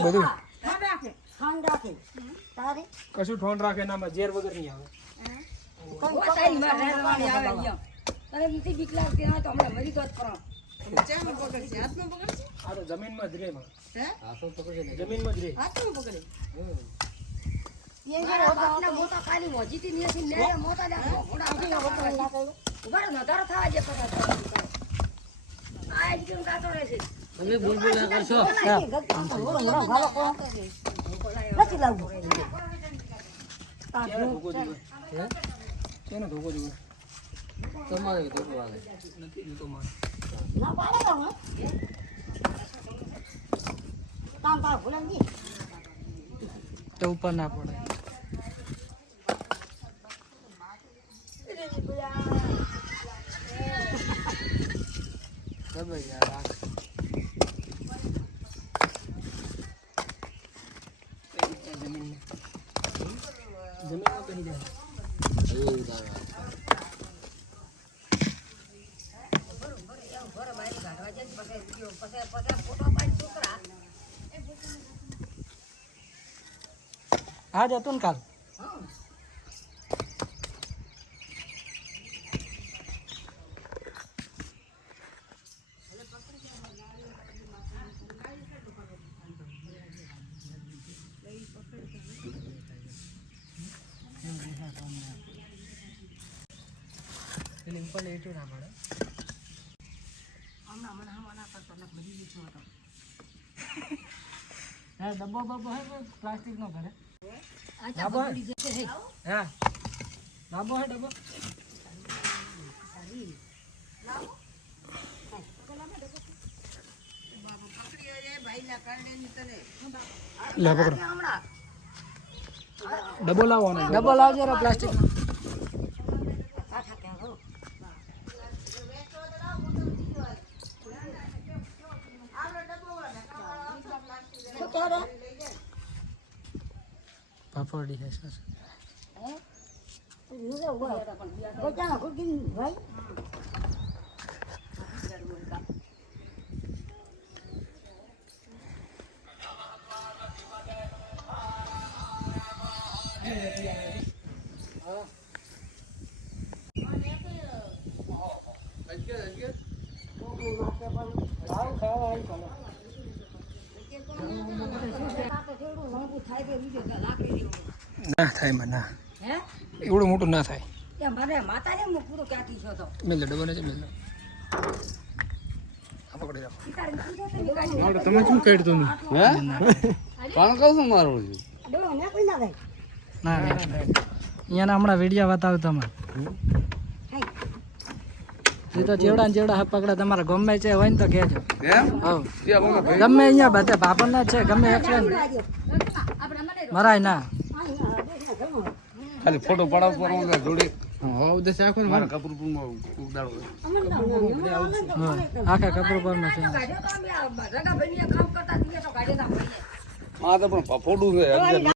બધું કશું ઠોન રાખે ના ઝેર વગર નહીં આવે. જમીનમાં જ રે જમીનમાં જ રે તો ઉપર ના પડે. આજ હતું ને કાલ ડબ્બો બબ્બો હે પ્લાસ્ટિક નો ઘરે ડબ્બો હા ડબ્બો હે ડબ્બો લે પકડો ડબ્બો લાવો ને ડબ્બો લાવજો રે પ્લાસ્ટિક નો પાપડી है सर ના થાય મને ના એવડું મોટું ના થાય મેલ ડબલ છે મેલ પકડી રાખો તમે શું ખેડ તમે હે કોણ કહું છું મારું ના અહીંયાના હમણાં વિડીયો બતાવું તમે એ તો જેવડા ને જેવડા પકડે તમારા ગમે છે હોય ને તો કહેજો ગમે અહીંયા બધા બાપરના છે ગમે એટલે મરાય ના ખાલી ફોટો પડાવ પર જોડી ઉદ્દેશ આખો ને મારા કપૂરપુરમાં ઉડાડો આખા કપૂરપુરમાં છે હા તો પણ ફોટો છે